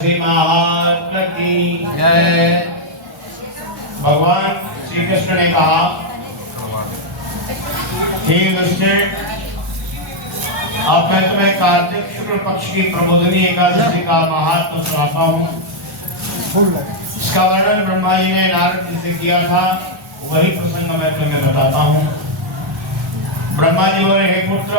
महात्मा की जय। भगवान श्री कृष्ण ने कहा, हे युधिष्ठिर, अब मैं तुम्हें कार्तिक शुक्ल पक्ष की प्रबोधिनी एकादशी का महात्मा सुनाता हूँ। इसका वर्णन ब्रह्मा जी ने नारद जी से किया था, वही प्रसंग मैं तुम्हें बताता हूँ। ब्रह्मा जी बोले, हे पुत्र,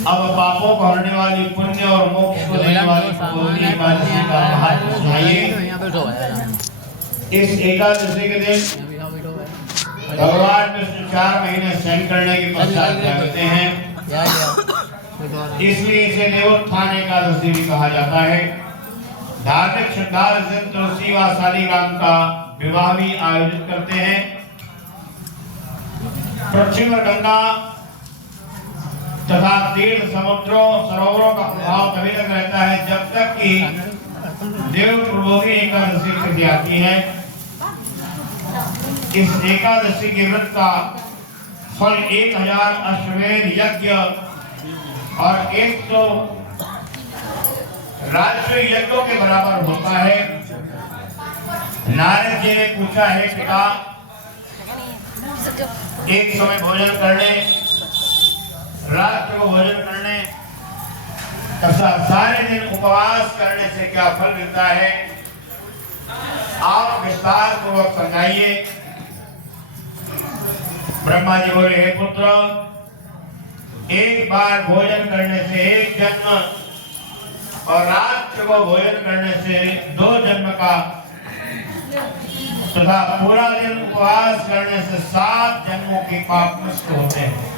अब पापों को हरने वाली पुण्य और मोक्ष को देने वाली प्रबोधिनी एकादशी का महात्मा सुनाइए। इस एकादशी के दिन भगवान विष्णु 4 महीने सहन करने के पश्चात क्या करते हैं, इसलिए इसे देवोत्थान एकादशी भी कहा जाता है। धार्मिक श्रद्धालु जन तुलसी व शालिग्राम का विवाह भी आयोजित करते हैं। पृथ्वी और गंगा तथा तीर्थ समुद्रों सरोवरों का प्रभाव तभी तक रहता है जब तक कि देव प्रबोधिनी एकादशी तिथि आती है। इस एकादशी के व्रत का फल 1000 अश्वमेध यज्ञ और 100 राजस्व यज्ञों के बराबर होता है। नारद जी ने पूछा, है पिता, एक समय भोजन करने, रात्र को भोजन करने तथा सारे दिन उपवास करने से क्या फल मिलता है? आप विस्तार पूर्वक समझाइए। ब्रह्मा जी बोले, हे पुत्र, एक बार भोजन करने से 1 जन्म और रात्र को भोजन करने से 2 जन्म का तथा पूरा दिन उपवास करने से 7 जन्मों के पाप नष्ट होते हैं।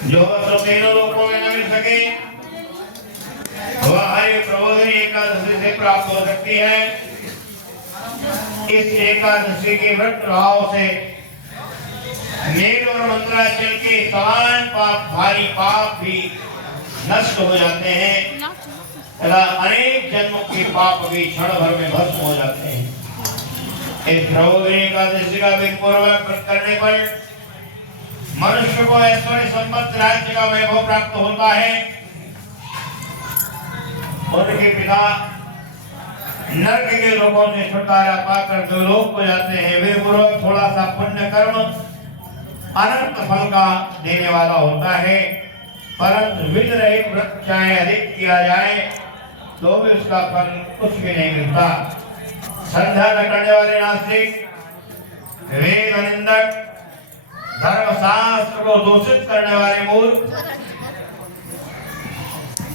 जो वस्तु तीनों लोकों में न मिल सके वह हरि प्रबोधिनी एकादशी से प्राप्त हो सकती है। इस एकादशी के व्रत प्रभाव से मेघ और मंत्राचल के समान पाप, भारी पाप भी नष्ट हो जाते हैं तथा अनेक जन्मों के पाप भी क्षण भर में भस्म हो जाते हैं। इस प्रबोधिनी एकादशी का विधिपूर्वक व्रत करने पर मनुष्य को ऐश्वर्य संपत्ति राज्य का वैभव प्राप्त होता है। उनके पिता नरक के लोगों से छुटकारा पाकर देवलोक को जाते हैं। वे पूर्वक थोड़ा सा पुण्य कर्म अनंत फल का देने वाला होता है, परंतु विध रहित व्रत चाहे अधिक किया जाए तो भी उसका फल कुछ भी नहीं मिलता। संध्या न करने वाले नास्तिक, वेद निंदक, धर्म शास्त्र को दूषित करने वाले मूर्ख,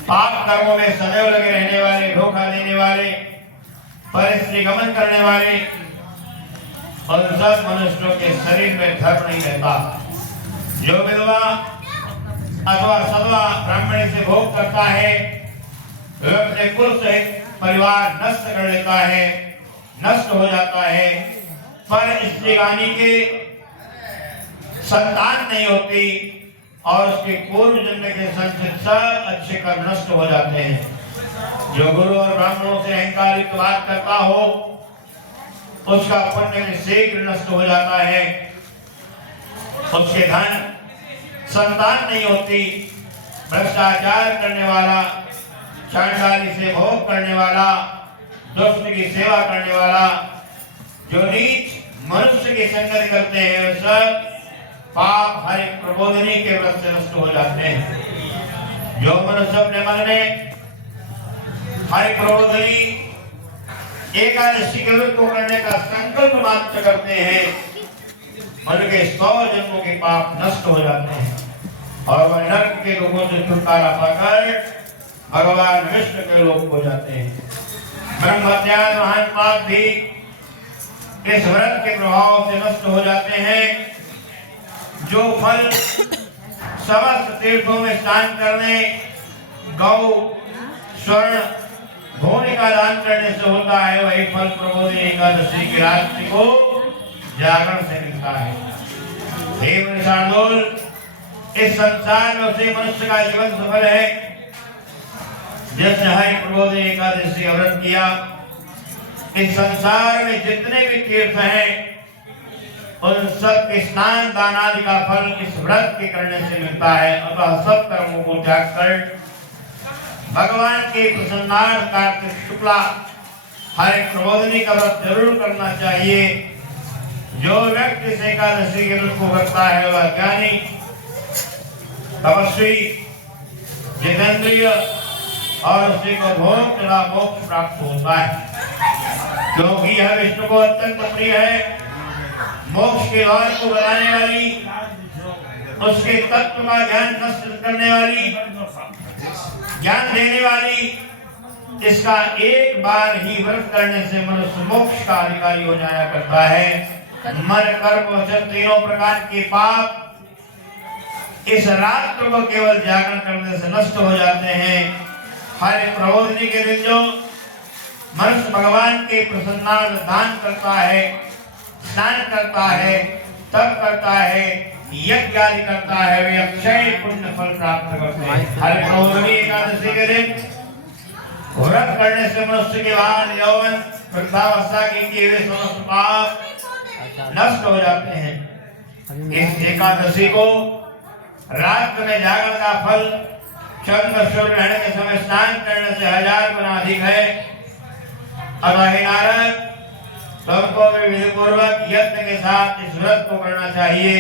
पाप कर्मों में सदैव लगे रहने वाले, धोखा देने वाले, परिस्थिति गमन करने वाले, और सब मनुष्यों के शरीर में धर्म नहीं रहता। जो विधवा अथवा सदवा ब्राह्मणी से भोग करता है वह अपने कुल सहित परिवार नष्ट कर लेता है, नष्ट हो जाता है। पर स्त्रीगानी के संतान नहीं होती और उसके पूर्व जन्म के संचित सब अच्छे कर्म नष्ट हो जाते हैं। जो गुरु और ब्राह्मणों से अहंकार युक्त बात करता हो उसका पुण्य में शीघ्र नष्ट हो जाता है। उसके धन संतान नहीं होती। भ्रष्टाचार करने वाला, चांडाली से भोग करने वाला, दुष्ट की सेवा करने वाला, जो नीच मनुष्य की संगत करते हैं, सब पाप हरि प्रबोधिनी के व्रत से नष्ट हो जाते हैं। जो मनुष्य अपने मन में हरि प्रबोधिनी एकादशी के व्रत को करने का संकल्प मात्र करते हैं, मन के 100 जन्मों के पाप नष्ट हो जाते हैं और वह नरक के लोगों से छुटकारा पाकर भगवान विष्णु के लोक हो जाते हैं। ब्रह्मत्याग महान पाप भी इस व्रत के प्रभाव से नष्ट हो जाते हैं। जो फल समस्त तीर्थों में स्नान करने, गौ, स्वर्ण, भूमि का दान करने से होता है, वही फल प्रबोधिनी एकादशी की रात्रि को जागरण से मिलता है। देव शार्दूल, इस संसार में उसे मनुष्य का जीवन सफल है जिसने हरि प्रबोधिनी एकादशी का व्रत किया। इस संसार में जितने भी तीर्थ हैं उन सब के स्नान दान आदि का फल इस व्रत के करने से मिलता है। अतः सब कर्मों को त्याग कर भगवान के प्रसन्नार्थ कार्तिक शुक्ला हर एक प्रबोधनी का व्रत जरूर करना चाहिए। जो व्यक्ति इस एकादशी के व्रत को करता है वह ज्ञानी, तपस्वी, जितेंद्रिय और उसी को भोग तथा मोक्ष प्राप्त होता है, क्योंकि यह विष्णु को अत्यंत प्रिय है। मोक्ष के द्वार को बनाने वाली, उसके तत्व का ज्ञान नष्ट करने वाली, ज्ञान देने वाली, इसका एक बार ही व्रत करने से मनुष्य मोक्ष का अधिकारी हो जाया करता है। मन, कर्म, वचन तीनों प्रकार के पाप इस रात्र को केवल जागरण करने से नष्ट हो जाते हैं। हर प्रबोधनी के दिन जो मनुष्य भगवान के प्रसन्नार्थ दान करता है, स्नान करता है, तप करता है, यज्ञ आदि करता है, वे अक्षय पुण्य फल प्राप्त करते हैं। हर प्रबोधनी एकादशी के दिन व्रत करने से मनुष्य के वाहन, यौवन, वृद्धावस्था के किए हुए समस्त पाप नष्ट हो जाते हैं। इस एकादशी को रात में जागरण का फल चंद्र सूर्य रहने के समय स्नान करने से 1000 गुना अधिक है। अतः हे नारद, सबको विधि पूर्वक यत्न के साथ इस व्रत को करना चाहिए।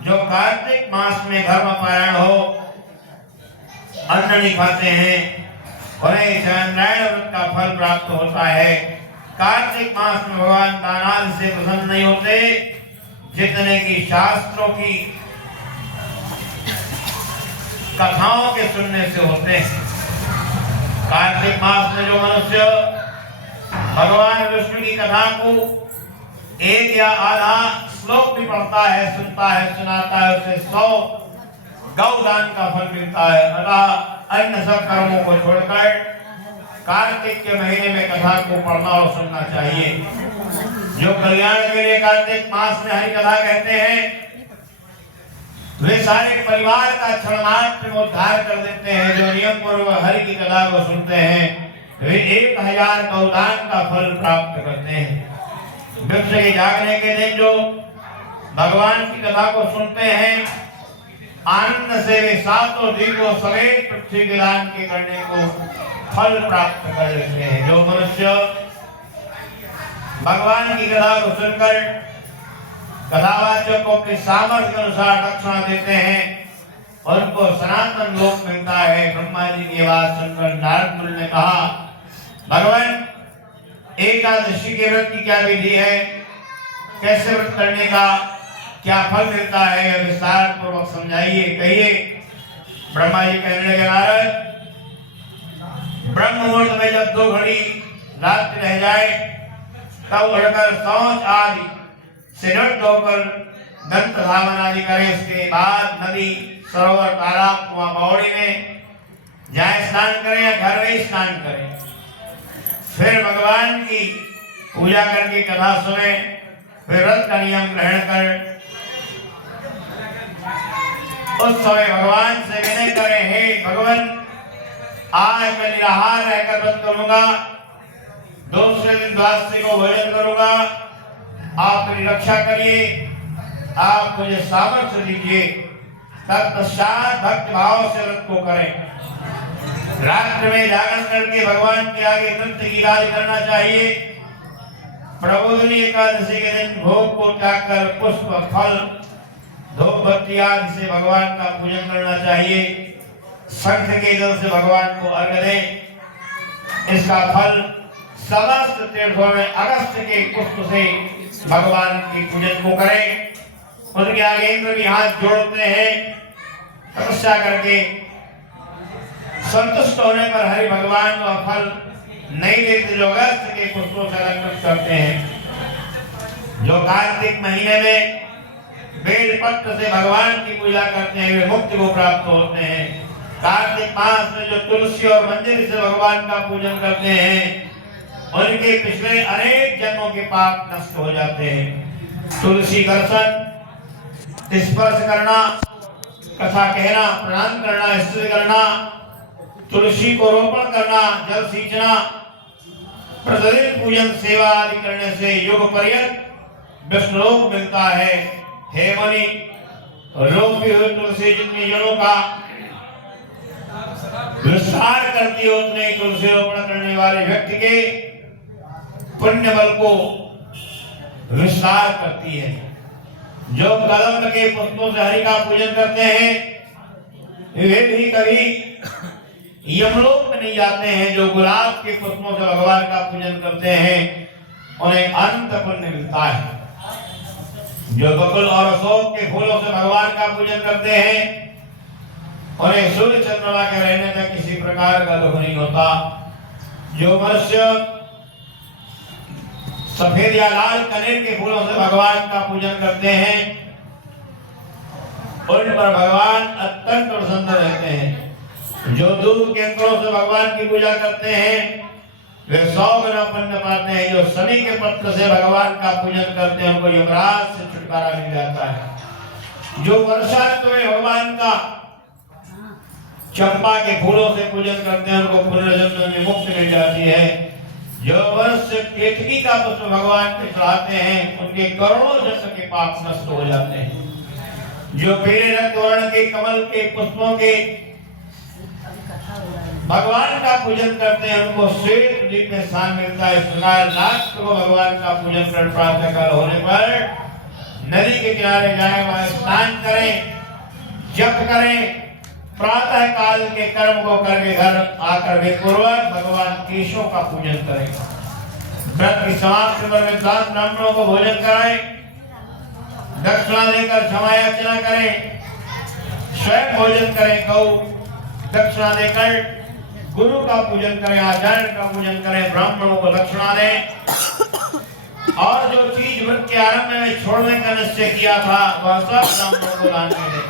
जो कार्तिक मास में धर्म पारायण हो, अन्न नहीं खाते हैं, उन्हें चंद्रायण व्रत का फल प्राप्त होता है। कार्तिक मास में भगवान दानादि से प्रसन्न नहीं होते जितने की शास्त्रों की कथाओं के सुनने से होते हैं। कार्तिक मास में जो मनुष्य भगवान विष्णु की कथा को एक या आधा श्लोक भी पढ़ता है, सुनता है, सुनाता है, उसे 100 गौदान का फल मिलता है। अतः अन्य सब कर्मों को छोड़कर कार्तिक के महीने में कथा को पढ़ना और सुनना चाहिए। जो कल्याण के लिए कार्तिक मास में हरि कथा कहते हैं, वे सारे परिवार का क्षणमात्र में उद्धार कर देते हैं। जो नियम पूर्वक हरि की कथा को सुनते हैं, वे 1000 गौदान का फल प्राप्त करते हैं। वृक्ष के जागने के दिन जो भगवान की कथा को सुनते हैं, आनंद से वे 7 दीपों समेत पृथ्वी के दान के करने को फल प्राप्त कर लेते हैं। जो मनुष्य भगवान की कथा को सुनकर कथावाचक को अपने सामर्थ्य के अनुसार दक्षिणा देते हैं, उनको सनातन लोक मिलता है। ब्रह्मा जी की बात सुनकर नारद मुनि ने कहा, भगवान एकादशी के व्रत की क्या विधि है, कैसे व्रत करने का क्या फल मिलता है, विस्तार पूर्वक समझाइए, कहिए। ब्रह्मा जी कहने लगे, नारद, ब्रह्म मुहूर्त में जब 2 घड़ी रात रह जाए, तब उठकर शौच आदि से निवृत्त होकर दंत धावन आदि करें। उसके बाद नदी, सरोवर, तालाब, कुआं, बावड़ी में जाए स्नान करें या घर में स्नान करें। फिर भगवान की पूजा करके कथा सुने, फिर व्रत का नियम ग्रहण कर उस समय भगवान से विनय करें, हे भगवान, आज मैं निराहार रहकर व्रत करूंगा, दूसरे दिन द्वादशी को भोजन करूंगा, आप मेरी रक्षा करिए, आप मुझे सामर्थ्य दीजिए। तत्पश्चात भक्त भाव से व्रत को करें। रात्र में जागरण करके भगवान के आगे नृत्य की गाली करना चाहिए। प्रबोधनी एकादशी के दिन भोग को त्याग कर पुष्प, फल, धूप बत्ती आदि से भगवान का पूजन करना चाहिए। शंख के जल से भगवान को अर्घ्य दें। इसका फल समस्त तीर्थों में अगस्त्य के पुष्प से भगवान की पूजन को करें। उनके आगे इंद्र भी हाथ जोड़ते हैं, तपस्या करके संतुष्ट होने पर हरि भगवान का फल नहीं देते, जो अगस्त्य के पुष्पों से अलंकृत करते हैं। जो कार्तिक महीने में बेल पत्र से भगवान की पूजा करते हैं, वे मुक्ति को प्राप्त होते हैं। कार्तिक मास में जो तुलसी और मंजरी से भगवान का पूजन करते हैं, उनके पिछले अनेक जन्मों के पाप नष्ट हो जाते हैं। तुलसी दर्शन, स्पर्श करना, कथा कहना, प्रणाम करना, स्तुति करना, तुलसी को रोपण करना, जल सींचना, प्रतिदिन पूजन सेवा आदि करने से युग पर्यंत विष्णुलोक मिलता है। हे मुनि, रोपी हुई तुलसी जितनी जड़ों का विस्तार करती है उतने ही तुलसी रोपण करने वाले व्यक्ति के पुण्य बल को विस्तार करती है। जो कदम के पुष्पों से हरि का पूजन करते हैं वे भी कभी यमलोक में नहीं जाते हैं। जो गुलाब के पुष्पों से भगवान का पूजन करते हैं उन्हें अनंत पुण्य मिलता है। जो बकुल और अशोक के फूलों से भगवान का पूजन करते हैं उन्हें सूर्य चंद्रमा के रहने में किसी प्रकार का दुख नहीं होता। जो मनुष्य सफेद या लाल कनेर के फूलों से भगवान का पूजन करते हैं उन पर भगवान अत्यंत प्रसन्न रहते हैं। जो दूध के अंकुरों से भगवान की पूजा करते हैं वे 100 गुना पुण्य पाते हैं। जो शनि के पत्र से भगवान का पूजन करते हैं उनको यमराज से छुटकारा मिल जाता है। जो वर्षा ऋतु में भगवान का चंपा के फूलों से पूजन करते हैं उनको पुनर्जन्म में मुक्ति मिल जाती है। जो मनुष्य केतकी का पुष्प भगवान को चढ़ाते हैं उनके करोड़ों जन्म के पाप नष्ट हो जाते हैं। जो पीले रंग वर्ण के कमल के पुष्पों के भगवान का पूजन करते हैं उनको श्वेत द्वीप में स्थान मिलता है। इस प्रकार राष्ट्र को भगवान का पूजन कर प्रातः काल होने पर नदी के किनारे जाएं, वहां स्नान करें, जप करें, प्रातः काल के कर्म को करके घर आकर वे पूर्वक भगवान केशव का पूजन करें। व्रत की समाप्ति पर दास ब्राह्मणों को भोजन कराएं, दक्षिणा देकर क्षमा याचना करें, स्वयं भोजन करें, गौ दक्षिणा देकर गुरु का पूजन करें, आचार्य का पूजन करें, ब्राह्मणों को दक्षिणा दें और जो चीज व्रत के आरंभ में छोड़ने का निश्चय किया था वह सब ब्राह्मणों को दान करें।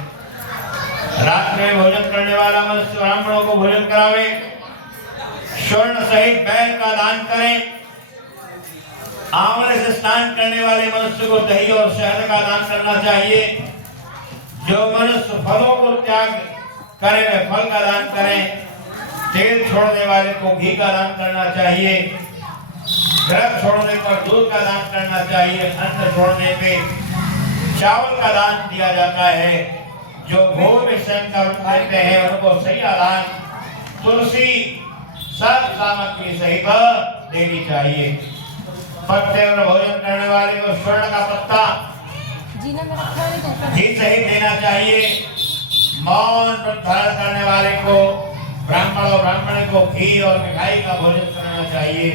रात में भोजन करने वाला मनुष्य ब्राह्मणों को भोजन करावे, स्वर्ण सहित बैल का दान करें। आंवले से स्नान करने वाले मनुष्य को दही और शहद का दान करना चाहिए। जो मनुष्य फलों को त्याग करे वे फल का दान करें। तेल छोड़ने वाले को घी का दान करना चाहिए। व्रत छोड़ने पर दूध का दान करना चाहिए। अन्न छोड़ने पे चावल का दान दिया जाता है। जो भोग में शयन करते हैं उनको सही आदान तुलसी सब सामग्री सहित देनी चाहिए। पत्ते और भोजन करने वाले को स्वर्ण का पत्ता घी सहित देना चाहिए। मौन व्रत धारण करने वाले को ब्राह्मण और ब्राह्मण को घी और मिठाई का भोजन करना चाहिए।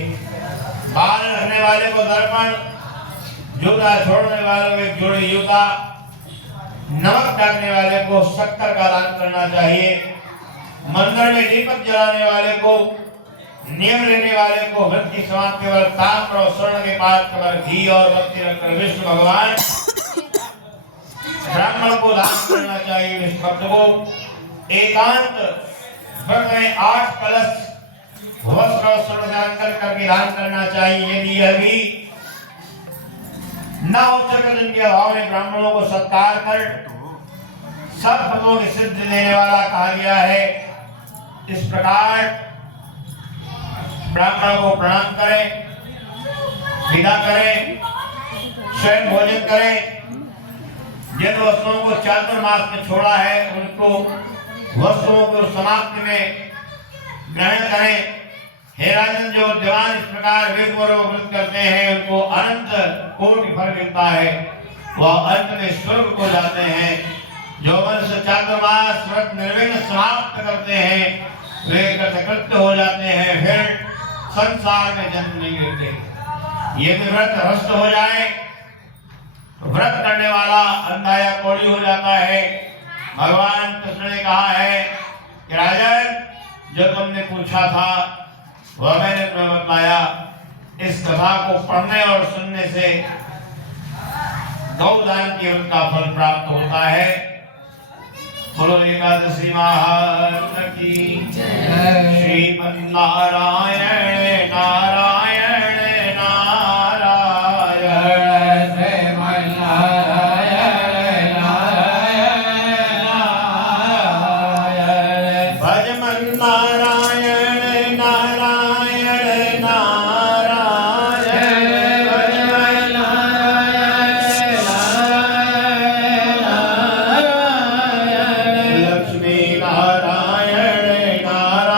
बाल रखने वाले को दर्पण, जूता छोड़ने वाले को एक जोड़ी जूता, नमक डालने वाले को शक्कर का दान करना चाहिए। मंदिर में दीपक जलाने वाले को, नियम लेने वाले को व्रत की समाप्ति पर ताम्र और स्वर्ण के पात्र पर घी और बत्ती रखकर विष्णु भगवान ब्राह्मण को दान करना चाहिए। विष्णु भक्त को एकांत व्रत में 8 कलश वस्त्र और स्वर्ण से अलंकृत करके दान करना चाहिए। यदि यह भी न हो सके जिनके अभाव में ब्राह्मणों को सत्कार कर सब फलों की सिद्धि देने वाला कहा गया है। इस प्रकार ब्राह्मणों को प्रणाम करें, विदा करें, स्वयं भोजन करें। जिन वस्तुओं को चातुर्मास में छोड़ा है उनको वस्तुओं को समाप्ति में ग्रहण करें। हे राजन, जो दीवान इस प्रकार वेदपूर्वक व्रत करते हैं उनको अनंत कोटि फल मिलता है, वह अंत में स्वर्ग को जाते हैं। जो मनुष्य चातुर्मास व्रत निर्विघ्न समाप्त करते हैं वे कृतकृत्य हो जाते हैं, फिर संसार में जन्म नहीं लेते। यदि व्रत भ्रष्ट हो जाए तो व्रत करने वाला अंधा या कोढ़ी हो जाता है। भगवान कृष्ण ने कहा है कि राजन, जो तुमने पूछा था वह मैंने तुम्हें बताया। इस कथा को पढ़ने और सुनने से गौदान केवल का फल प्राप्त होता है। बोलो एकादशी महात्म की जय। श्रीमन्नारायण नारायण नारायण, श्रीमन्नारायण नारायण नारायण, भजमन नारायण नारायण नारायण, भजमन नारायण नारायण नारायण, लक्ष्मी नारायण नारायण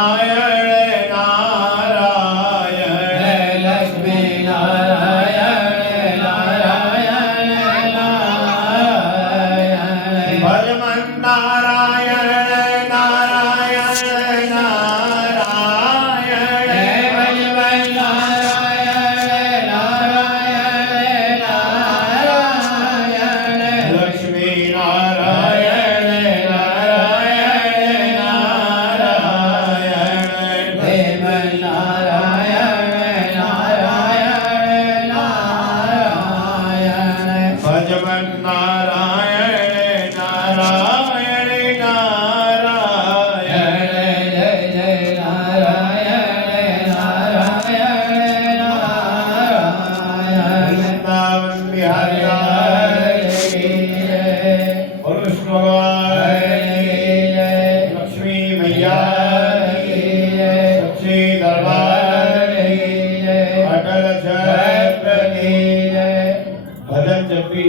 कीर्तन जब भी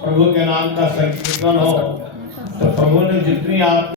प्रभु के नाम का संकीर्तन हो तो प्रभु ने जितनी आप